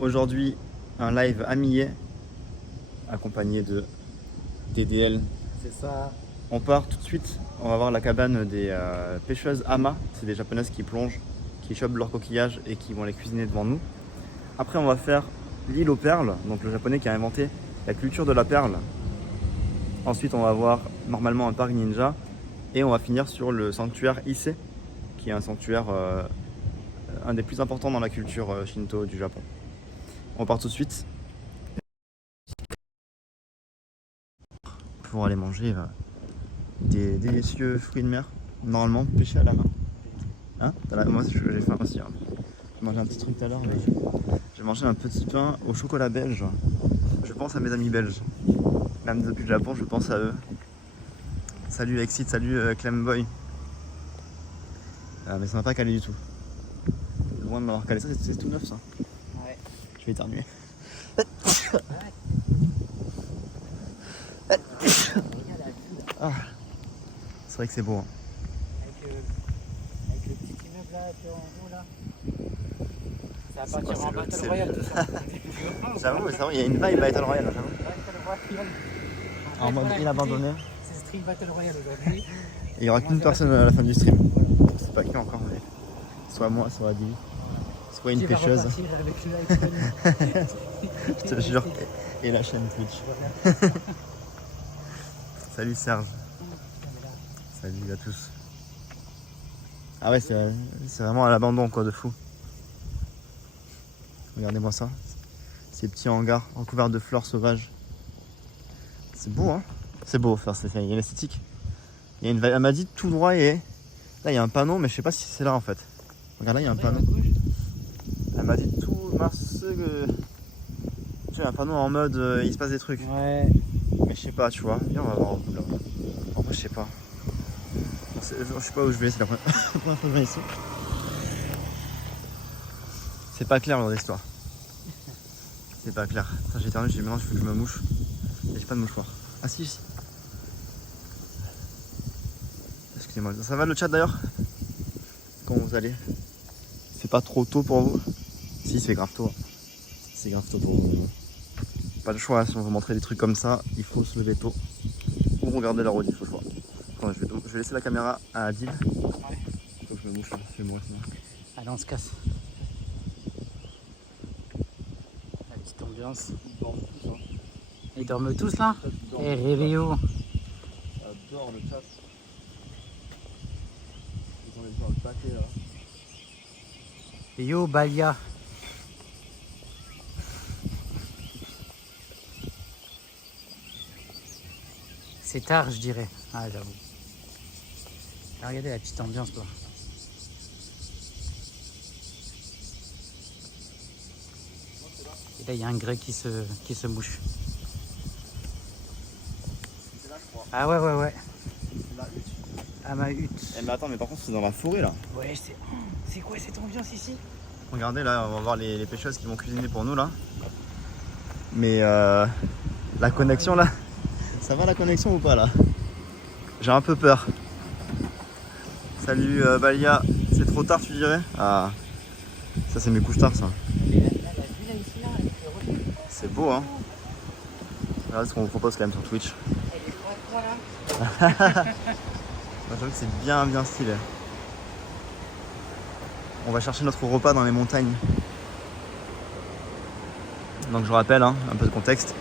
Aujourd'hui, un live à Millet, accompagné de DDL. C'est ça. On part tout de suite, on va voir la cabane des pêcheuses Ama. C'est des japonaises qui plongent, qui chopent leurs coquillages et qui vont les cuisiner devant nous. Après, on va faire l'île aux perles, donc le japonais qui a inventé la culture de la perle. Ensuite, on va voir normalement un parc ninja. Et on va finir sur le sanctuaire Ise, qui est un sanctuaire un des plus importants dans la culture Shinto du Japon. On part tout de suite pour aller manger des délicieux fruits de mer, normalement pêchés à la main. Hein? Moi j'ai faim aussi. Hein. J'ai mangé un petit truc tout à l'heure, mais j'ai mangé un petit pain au chocolat belge. Je pense à mes amis belges. Même depuis le Japon, je pense à eux. Salut Exit, salut Clemboy. Mais ça m'a pas calé du tout. Loin de m'avoir calé, ça c'est tout neuf ça. Ouais. Je vais éternuer. Ah, c'est vrai que c'est beau. Hein. Avec le petit immeuble là, en haut là. Ça va C'est partir quoi, en c'est Battle Royale tout ça. J'avoue, il y a une vibe Battle Royale. J'avoue. Battle Royale. En mode île abandonnée. C'est Street Battle Royale aujourd'hui. Et il n'y aura qu'une personne à la fin du stream. Je sais pas qui encore, mais soit moi, soit Adi, soit une pêcheuse. Je te jure. Et la chaîne Twitch. Salut Serge. Salut à tous. Ah ouais, c'est vraiment à l'abandon quoi, de fou. Regardez-moi ça. Ces petits hangars recouverts de fleurs sauvages. C'est beau, hein. C'est beau, il y a l'esthétique. Il y a une, elle m'a dit tout droit et là il y a un panneau, mais je sais pas si c'est là en fait. Regarde là, il y a un panneau. Elle m'a dit tout mars. Tu sais, un panneau en mode il se passe des trucs. Ouais. Mais je sais pas, tu vois. Viens, on va voir au bout là. En vrai, je sais pas. Je sais pas où je vais, c'est la première fois que je viens ici. C'est pas clair leur histoire. C'est pas clair. J'ai éternué, j'ai dit maintenant il faut que je me mouche. Et j'ai pas de mouchoir. Ah si, si. Excusez-moi. Ça va le chat d'ailleurs? Comment vous allez? C'est pas trop tôt pour vous? Si, c'est grave tôt. C'est grave tôt pour vous. Pas le choix, si on veut montrer des trucs comme ça, il faut se lever tôt. Ou regarder la rediff, je crois. Attends, je vais laisser la caméra à Adil. Ouais. Faut que je me mouche, c'est moi sinon. Allez, on se casse. La petite ambiance. Ils dorment tous là? Eh, réveillez-vous. J'adore le chat. Ils ont les gens à le paquet là. Yo, Balia. C'est tard, je dirais. Ah, j'avoue. Ah, regardez la petite ambiance, là. Et là, il y a un grec qui se mouche. Ah ouais, ouais, ouais. La hutte. Ah, ma hutte. Eh mais attends, mais par contre c'est dans la forêt là. Ouais, c'est quoi cette ambiance ici? Regardez là, on va voir les pêcheuses qui vont cuisiner pour nous là. Mais la connexion là, ça va la connexion ou pas là? J'ai un peu peur. Salut Balia, c'est trop tard tu dirais? Ah, ça c'est mes couches tard ça. C'est beau hein. Voilà ce qu'on vous propose quand même sur Twitch. J'avoue que c'est bien stylé. On va chercher notre repas dans les montagnes. Donc je rappelle hein, un peu de contexte.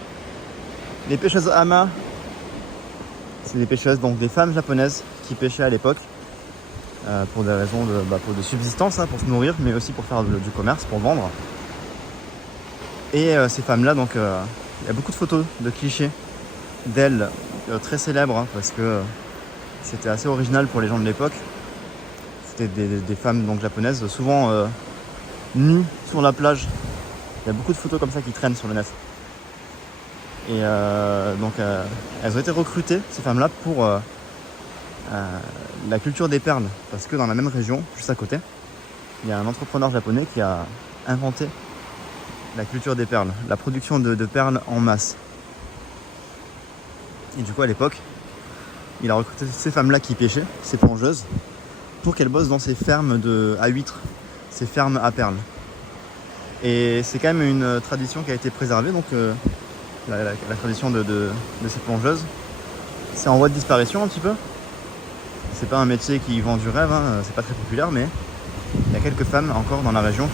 Les pêcheuses Ama, c'est des pêcheuses, donc des femmes japonaises qui pêchaient à l'époque pour des raisons de subsistance, hein, pour se nourrir, mais aussi pour faire du commerce, pour vendre. Et ces femmes-là, donc il y a beaucoup de photos, de clichés d'elles très célèbres, hein, parce que c'était assez original pour les gens de l'époque. C'était des femmes donc japonaises, souvent nues sur la plage. Il y a beaucoup de photos comme ça qui traînent sur le net. Et donc elles ont été recrutées, ces femmes-là, pour la culture des perles. Parce que dans la même région, juste à côté, il y a un entrepreneur japonais qui a inventé la culture des perles, la production de perles en masse. Et du coup, à l'époque, il a recruté ces femmes-là qui pêchaient, ces plongeuses, pour qu'elles bossent dans ces fermes à huîtres, ces fermes à perles. Et c'est quand même une tradition qui a été préservée, donc la tradition de ces plongeuses. C'est en voie de disparition un petit peu. C'est pas un métier qui vend du rêve, hein, c'est pas très populaire, mais il y a quelques femmes encore dans la région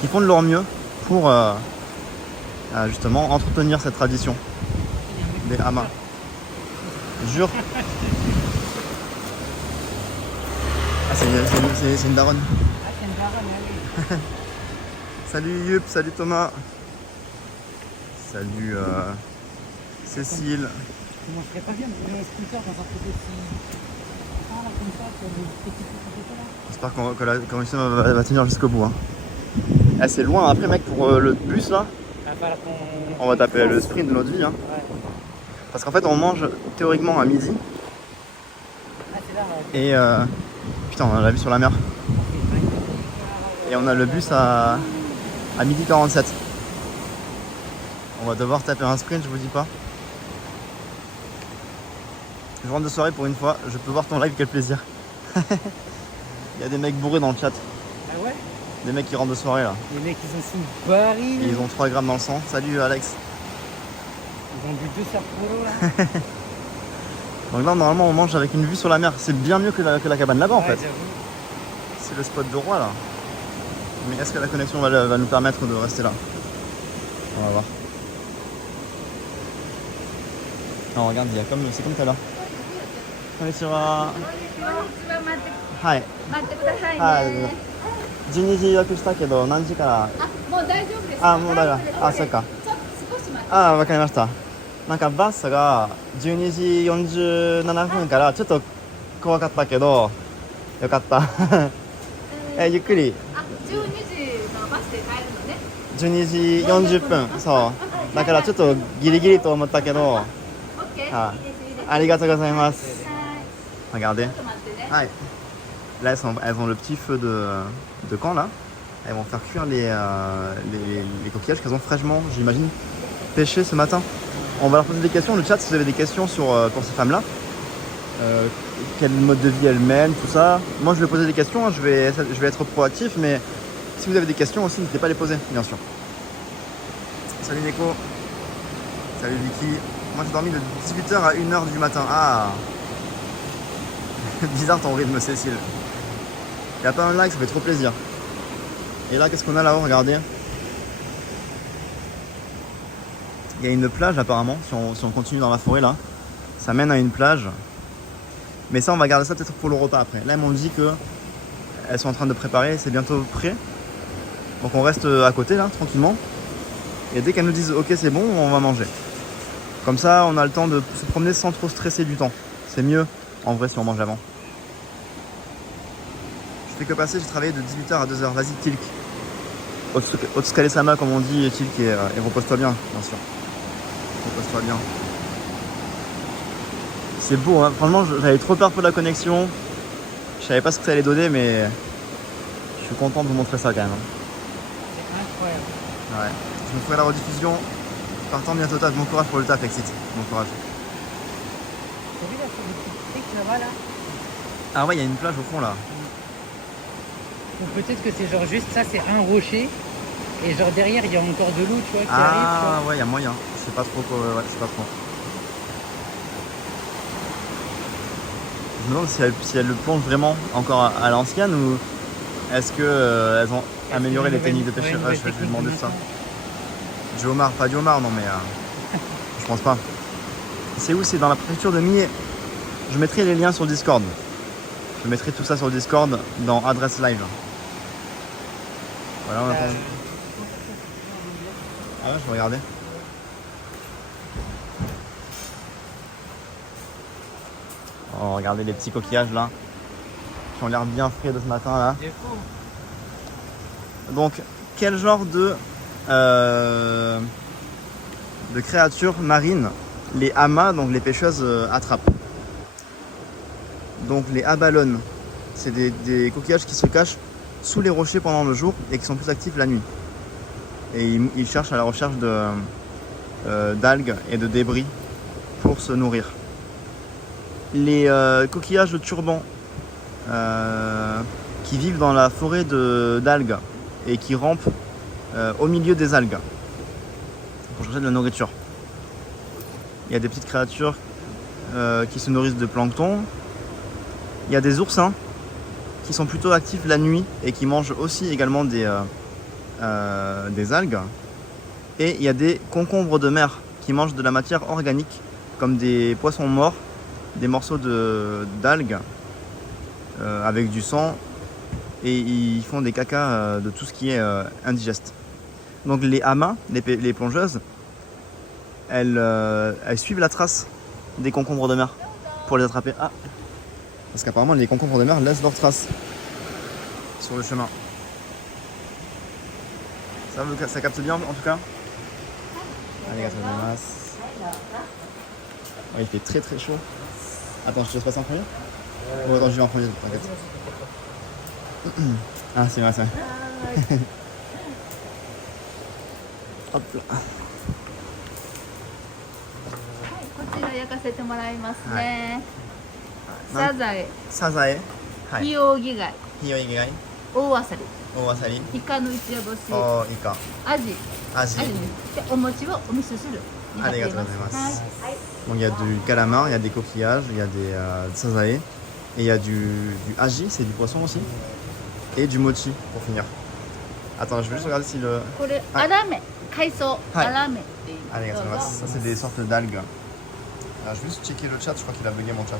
qui font de leur mieux pour justement entretenir cette tradition des hamas. Jure. Ah, c'est une daronne. Ah, c'est une daronne, allez. Salut Yup, salut Thomas. Salut Cécile. Comment je ferais pas bien de rouler un scooter dans un côté si. Ah, là, comme ça, tu as des petits trucs là. J'espère que la connexion va tenir jusqu'au bout. Hein. Ah, c'est loin après, mec, pour le bus là. On va taper le sprint de notre vie. Hein. Ouais. Parce qu'en fait, on mange théoriquement à midi. Ah, c'est là, ouais. Et putain, on a la vue sur la mer. Et on a le bus à midi 47. On va devoir taper un sprint, je vous dis pas. Je rentre de soirée pour une fois, je peux voir ton live, quel plaisir. Il y a des mecs bourrés dans le chat. Ah ouais? Des mecs qui rentrent de soirée là. Les mecs, ils ont sous une baril. Et ils ont 3 grammes dans le sang. Salut Alex. Ils ont du 2 Polo là. Donc là, normalement, on mange avec une vue sur la mer. C'est bien mieux que la cabane là-bas en Ouais, fait. j'avoue. C'est le spot de roi là. Mais est-ce que la connexion va nous permettre de rester là? On va voir. Non, regarde, c'est comme tout à l'heure. Konnichiwa. Hai. 待ってくださいね。はい。12時予約したけど何時から？もう大丈夫です。あ、もう大丈夫。あ、そうか。ちょっと少し待って。あ、わかりました。なんかバスが12時47分からちょっと怖かったけどよかった。ゆっくり。あ、12時のバスで帰るのね。 12時40分。そう。だからちょっとギリギリと思ったけど。オッケー。はいいいですいいです。ありがとうございます。はい。 Regardez. ちょっと待ってね。 Ouais. Là, elles ont le petit feu de camp là. Elles vont faire cuire les coquillages qu'elles ont fraîchement, j'imagine, pêchés ce matin. On va leur poser des questions. Le chat, si vous avez des questions pour ces femmes-là, quel mode de vie elles mènent, tout ça. Moi, je vais poser des questions. Hein, je vais être proactif, mais si vous avez des questions aussi, n'hésitez pas à les poser, bien sûr. Salut Neko. Salut Vicky. Moi, j'ai dormi de 18h à 1h du matin. Ah. Bizarre ton rythme, Cécile. Il n'y a pas un like, ça fait trop plaisir. Et là, qu'est-ce qu'on a là-haut? Regardez. Il y a une plage apparemment, si on continue dans la forêt là. Ça mène à une plage. Mais ça, on va garder ça peut-être pour le repas après. Là, elles m'ont dit que elles sont en train de préparer, c'est bientôt prêt. Donc on reste à côté là, tranquillement. Et dès qu'elles nous disent ok c'est bon, on va manger. Comme ça, on a le temps de se promener sans trop stresser du temps. C'est mieux en vrai si on mange avant. Je fais que passer, j'ai travaillé de 18h à 2h. Vas-y, Tilk. Otsukare-sama, comme on dit, Tilk, et repose-toi bien sûr. Repose-toi bien. C'est beau, hein. Franchement, j'avais trop peur pour la connexion. Je savais pas ce que ça allait donner, mais je suis content de vous montrer ça quand même. C'est incroyable. Ouais. Je me ferai la rediffusion. Partant bientôt taf. Bon courage pour le taf, Exit. Bon courage. T'as vu là, sur le petit truc là-bas là? Ah ouais, il y a une plage au fond là. Ou peut-être que c'est genre juste ça, c'est un rocher. Et genre derrière, il y a encore de l'eau, tu vois, qui arrive. Ah Tu vois. ouais, il y a moyen. C'est pas trop. Ouais, c'est pas trop. Je me demande si elles le plongent vraiment encore à l'ancienne ou est-ce que elles ont amélioré les techniques de pêche. Ouais, je vais lui demander ça. Jomar, pas Jomar, non mais je pense pas. C'est où? C'est dans la préfecture de Mie. Je mettrai les liens sur Discord. Je mettrai tout ça sur Discord dans Adresse Live. Voilà, on attend. Ah ouais, je vais regarder. Oh, regardez les petits coquillages là, qui ont l'air bien frais de ce matin là. C'est fou. Donc, quel genre de créatures marines les hamas, donc les pêcheuses, attrapent? Donc les abalones, c'est des coquillages qui se cachent sous les rochers pendant le jour et qui sont plus actifs la nuit. Et ils cherchent à la recherche d'algues et de débris pour se nourrir. Les coquillages de turban qui vivent dans la forêt d'algues et qui rampent au milieu des algues pour chercher de la nourriture. Il y a des petites créatures qui se nourrissent de plancton. Il y a des oursins qui sont plutôt actifs la nuit et qui mangent aussi également des algues. Et il y a des concombres de mer qui mangent de la matière organique comme des poissons morts, des morceaux d'algues avec du sang, et ils font des cacas de tout ce qui est indigeste. Donc les hamas, les plongeuses, elles suivent la trace des concombres de mer pour les attraper. Ah, parce qu'apparemment les concombres de mer laissent leurs traces sur le chemin. Ça capte bien en tout cas. Allez, il fait très très chaud. Attends, je te laisse passer en premier. Bon, attends, je vais en premier, t'inquiète. Ah, c'est vrai, c'est vrai. Hop là. こちら焼かせてもらいますね。サザエ、サザエ、ヒヨウギ貝、ヒヨイギガイ、大アサリ、大アサリ、イカの一夜干し、イカ、アジ、アジ。でお餅をお味噌汁になっています。ありがとうございます。はい。 Donc il y a du calamar, il y a des coquillages, il y a des sazae, et il y a du aji, c'est du poisson aussi, et du mochi pour finir. Attends, je vais juste regarder si le... これアラメ、海藻、はいアラメっていう。 Ah les gars, ça c'est des sortes d'algues. Alors, je vais juste checker le chat, je crois qu'il a bugué mon chat.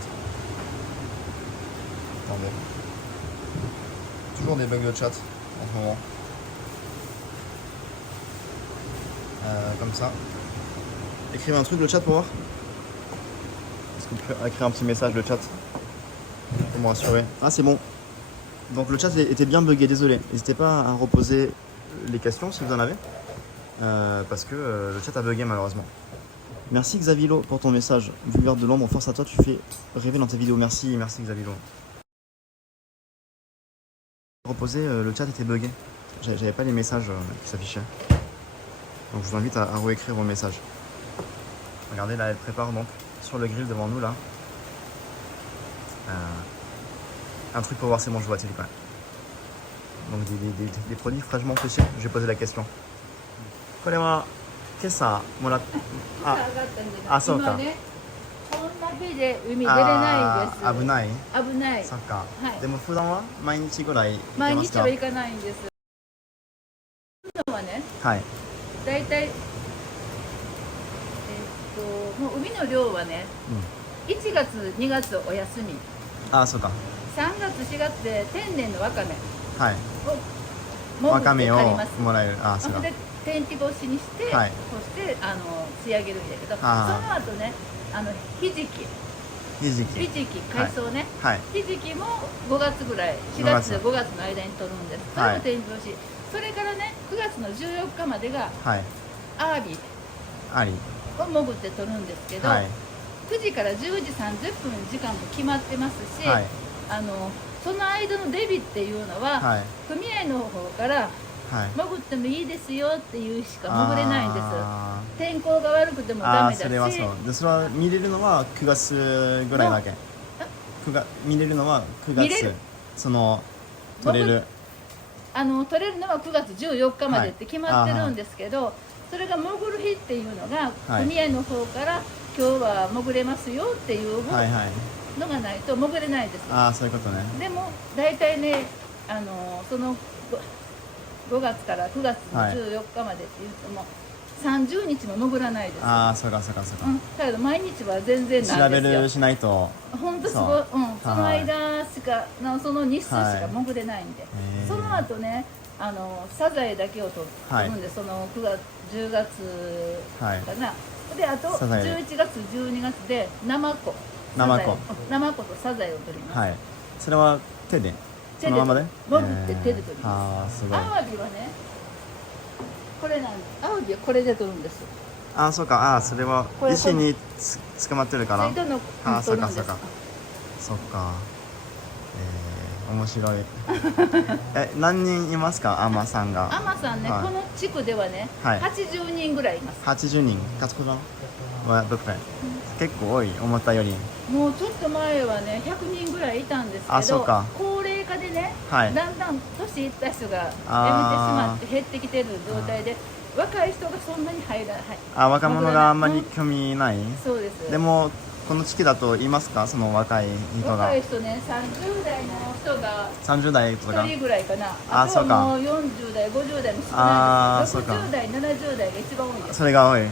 Attendez. Toujours des bugs de chat en ce moment. Comme ça. Écrivez un truc le chat pour voir. Est-ce que vous pouvez écrire un petit message le chat pour me rassurer? Ah c'est bon. Donc le chat était bien bugué, désolé. N'hésitez pas à reposer les questions si vous en avez. Parce que le chat a bugué malheureusement. Merci Xavilo pour ton message. Vulgaire de l'ombre, force à toi, tu fais rêver dans tes vidéos. Merci, merci Xavilo. Reposer, le chat était bugué. J'avais pas les messages qui s'affichaient. Donc je vous invite à réécrire vos messages. Regardez là, elle prépare donc sur le grill devant nous là. Un truc pour voir si mange voit-il quand même. Donc des produits fraîchement pêchés. Je vais poser la question. これは今朝もらっ今朝上がったんで、あそうか今ね、こんな日で海出れないんです。危ない。危ない。そっか。はいでも普段は毎日ぐらい行け毎ますか？日は行かないんです。今はね、はい。だいたいもう海の漁はね、1月2月お休み、あ、そうか。 3月4月で天然のわかめはい。をわかめを借ります。もらえる。あ、そうか。で天日干しにして、はいそして仕上げるんだけど、そあの後ね、ひじき、ひじき。ひじき、海藻ね、はい。ひじきも5月ぐらい、4月で5月の間に取るんです。それも天日干し。それからね、9月の14日までがはい。アワビあり。を潜って取るんですけど、はい。 9時から10時30分時間も決まってますし、はい。その間のデビっていうのは、はい。組合の方からはい。潜ってもいいですよっていうしか潜れないんです。あ天候が悪くてもーあー、ダメだし、それはそう。で、それは見れるのは9月ぐらいだけ。見れるのは9月見れる。その取れる。取れるのは9月14日までって決まってるんですけど、それが潜る日っていうのが、はい組合の方から今日は潜れますよっていうはいはい。のがないと潜れないです。ああ、そういうことね。でも大体ね、その5月から9月の14日までって言っても、30日も潜らないです。ああ、そうかそうかそうか。だけど毎日は全然調べなんですよ。るしないと。本当すごい、そうその間しか、その日数しか潜れないんで、へーその後ね、サザエだけを取はいるんで、その9月10月はい。かな。であとサザエ11月12月でナマコ、ナマコナマコとサザエを取ります。はい。それは手で。手でそのままで。潜って手で取ります。ああ、すごい。アワビはね、これなんです。アワビはこれで取るんです。ああ、そうか。ああ、それはこれ石に捕まってるから。水道のああ、そ取るんです。うかそうか。そっか。面白い。何人いますか、アマさんが。アマさんね、はいこの地区ではね、はい80人ぐらいいます。 80人。80人はどこか。結構多い、思ったより。もうちょっと前はね、100人ぐらいいたんですけど、あそうか高齢化ででね、はいだんだん年いった人が辞めてしあーまって減ってきてる状態で、若い人がそんなに入らない。あ、若者があんまり興味ない。そうです。でもこの地区だといますか、その若い人が。若い人ね、30代の人が30代とか1人ぐらいかな。あそうかあとはもう40代、50代も少あーないです。そうか60代、70代が一番多いです。それが多い。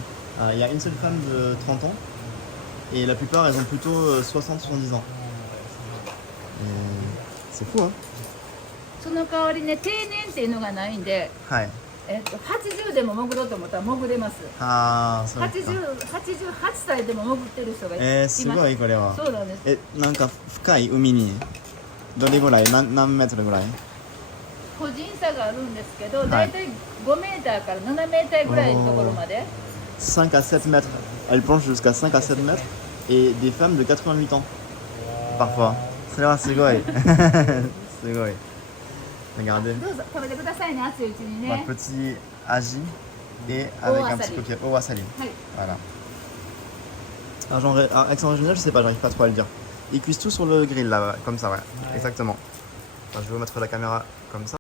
Il y a une seule femme de 30 ans et la plupart elles ont plutôt 60-70 ans. C'est fou hein. その代わりね、定年っていうのがないんで、はい。80でも潜ろうと思ったら潜れます。ああ、そうですか。 88歳でも潜ってる人がいます。すごいこれは。そうなんです。なんか深い海にどれぐらい、何メートルぐらい？個人差があるんですけど、いだいたい5メーターから7メーターぐらいのところまで。 5 à 7 mètres. Elle plonge jusqu'à 5 à 7 mètres et des femmes de 88 ans parfois. それはすごい。すごい。Regardez. どうぞ食べてくださいね、熱いうちに Un ね。 petit agi et avec un petit coquillage. Eau à saline. はい。 Voilà. Accent régional, je sais pas, j'arrive pas trop à le dire. Ils cuisent tout sur le grill là, comme ça, ouais. Exactement. Enfin, je vais vous mettre la caméra comme ça.